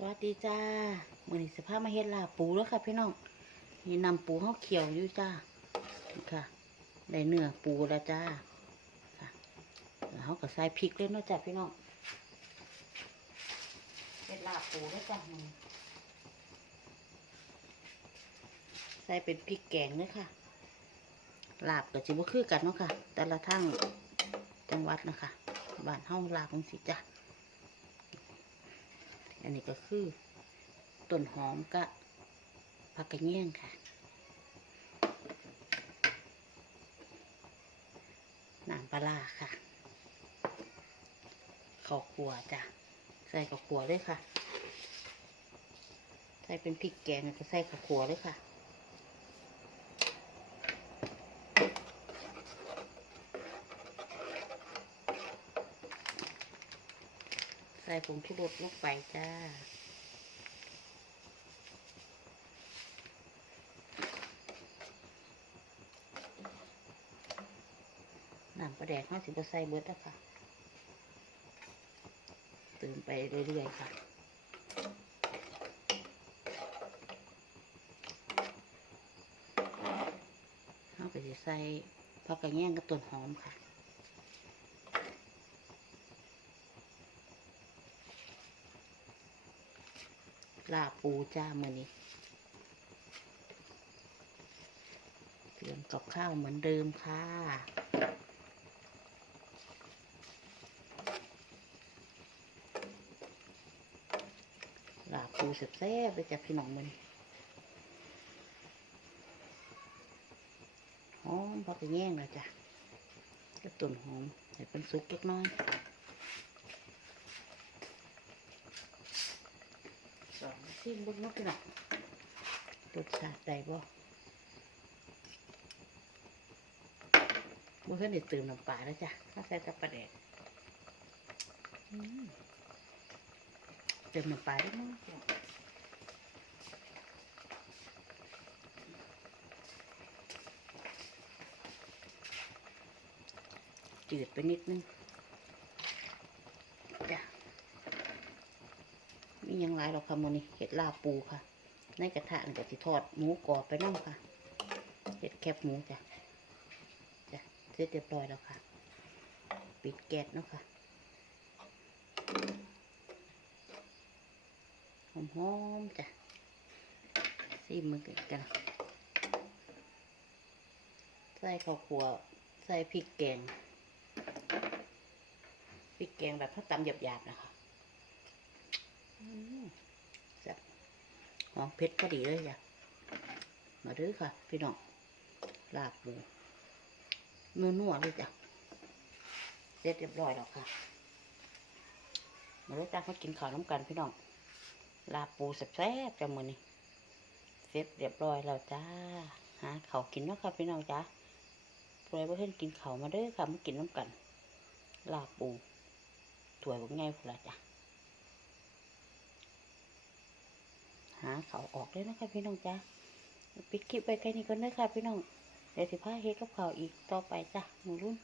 สวัสดีจ้ามือนี้สภาพมาเฮ็ดลาบปูแล้วค่ะพี่น้องนี่นำปูเขาเขียวอยู่จ้านี่ค่ะได้เนื้อปูแล้วจ้าค่ะแล้วเขาก็ใส่พริกเลยเนาะจ้าพี่น้องเฮ็ดลาบปูแล้วจ้ามื้อนี้ใส่เป็นพริกแกงเลยค่ะลาบกับจิบคือกันเนาะค่ะ แต่ละทั้งจังหวัดนะคะบ้านเฮาลาบจังสิจ้ะ อันนี้ก็คือต้นหอมกะผักกระเงี้ยงค่ะน้ำปลาร้าค่ะข้าวขัวจ้ะ ใส่ข้าวขัวด้วยค่ะ ใส่เป็นพริกแกงก็ใส่ข้าวขัวด้วยค่ะ ส่ผงชูรสลงไปจ้า น้ำปลาแดกเขาสิบใส่เบิดแล้วค่ะเติมไปเรื่อยๆค่ะเขาไปใส่ผักกระเนียงกับต้นหอมค่ะ ลาบปูจ้ามือนี้เตรียมกับข้าวเหมือนเดิมค่ะลาบปูแซ่บๆเลยจ้ะพี่น้องมือนี้หอมพักกระแยงเลยจ้ะกับต้นหอมให้เป็นสุกเล็กน้อย สอง ซิมเบุญนกพี่น้องรสชาติได้บ่เมื่อคืนได้เติมน้ำปลาแล้วจ้ะถ้าใส่กับปลาแดกอืมเติมน้ำปลาได้มั้งพี่น้องจืดไปนิดนึงจ้ะ มียังหลายหรอกค่ะโมอนี่เห็ดลาปูค่ะ ในกระทะนี่ก็สิทอดหมูกรอบไปน้ำค่ะเห็ดแคบหมูจ้ะจ้ะเสร็จเรียบร้อยแล้วค่ะ ปิดแก๊สเนาะค่ะหอมๆจ้ะซีมือกันกันใส่ข้าวคั่วใส่พริกแกงพริกแกงแบบถ้าตำหยาบๆนะคะ อืมแซ่บหอมเผ็ดพอดีเลยจ้ะ มาเด้อค่ะ พี่น้อง ลาบหมูนัวๆเลยจ้ะ เสร็จเรียบร้อยแล้วค่ะ มาเด้อจ้ามากินข้าวน้ำกันพี่น้อง ลาบปูแซ่บๆจ้ะมือนี้เสร็จเรียบร้อยแล้วจ้า หาข้าวกินเนาะค่ะพี่น้องจ้าเพื่อเพื่อนกินข้าวมาเด้อค่ะมากินน้ำกัน ลาบปูถ้วยบางไงพุ่นละจ้ะ หาเขาออกเลยนะคะพี่น้องจ้าปิดคลิปไปแค่นี้ก่อนนะคะพี่น้องเดี๋ยวสิพาเฮ็ดกับเขาอีกต่อไปจ้ะหนูรุ่น